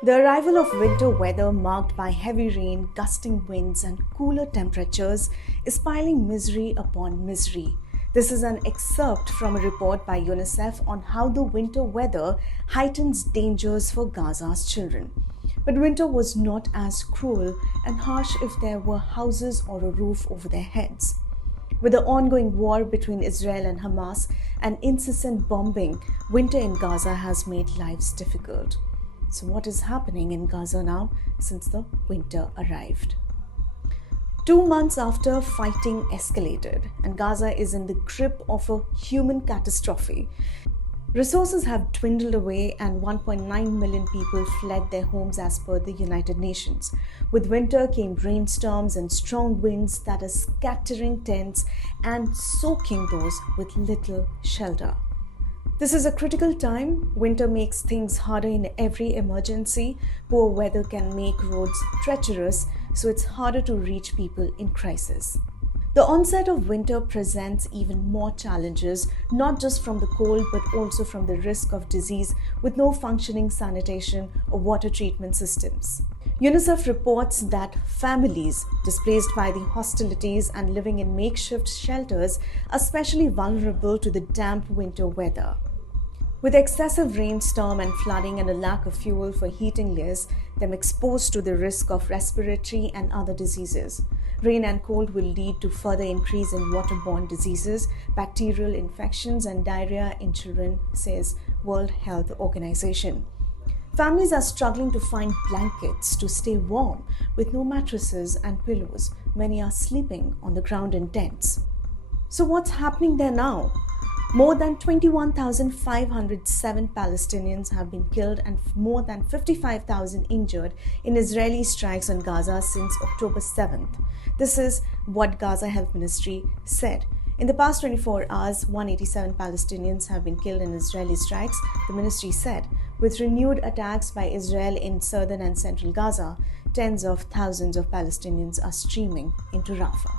The arrival of winter weather, marked by heavy rain, gusting winds, and cooler temperatures, is piling misery upon misery. This is an excerpt from a report by UNICEF on how the winter weather heightens dangers for Gaza's children. But winter was not as cruel and harsh if there were houses or a roof over their heads. With the ongoing war between Israel and Hamas and incessant bombing, winter in Gaza has made lives difficult. So, what is happening in Gaza now since the winter arrived? 2 months after fighting escalated, and Gaza is in the grip of a human catastrophe. Resources have dwindled away, and 1.9 million people fled their homes as per the United Nations. With winter came rainstorms and strong winds that are scattering tents and soaking those with little shelter. This is a critical time. Winter makes things harder in every emergency. Poor weather can make roads treacherous, so it's harder to reach people in crisis. The onset of winter presents even more challenges, not just from the cold but also from the risk of disease with no functioning sanitation or water treatment systems. UNICEF reports that families displaced by the hostilities and living in makeshift shelters are especially vulnerable to the damp winter weather. With excessive rainstorm and flooding and a lack of fuel for heating leaves them exposed to the risk of respiratory and other diseases. Rain and cold will lead to further increase in waterborne diseases, bacterial infections and diarrhea in children, says World Health Organization. Families are struggling to find blankets to stay warm with no mattresses and pillows. Many are sleeping on the ground in tents. So what's happening there now? More than 21,507 Palestinians have been killed and more than 55,000 injured in Israeli strikes on Gaza since October 7th. This is what Gaza Health Ministry said. In the past 24 hours, 187 Palestinians have been killed in Israeli strikes, the ministry said. With renewed attacks by Israel in southern and central Gaza, tens of thousands of Palestinians are streaming into Rafah.